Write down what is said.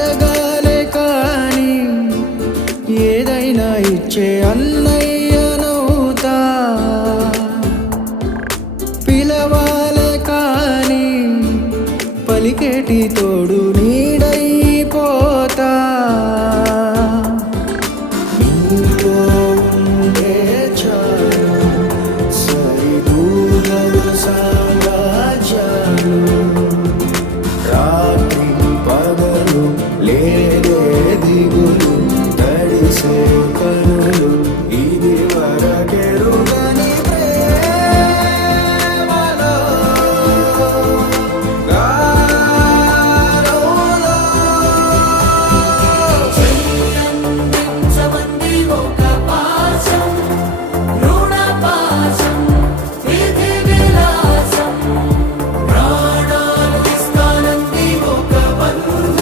అడగాలే కానీ ఏదైనా ఇచ్చే అన్నయ్యనవుతా పిలవాలే కానీ పలికేటి తోడు నీడ లేదే దిగులు తడిసే కనులు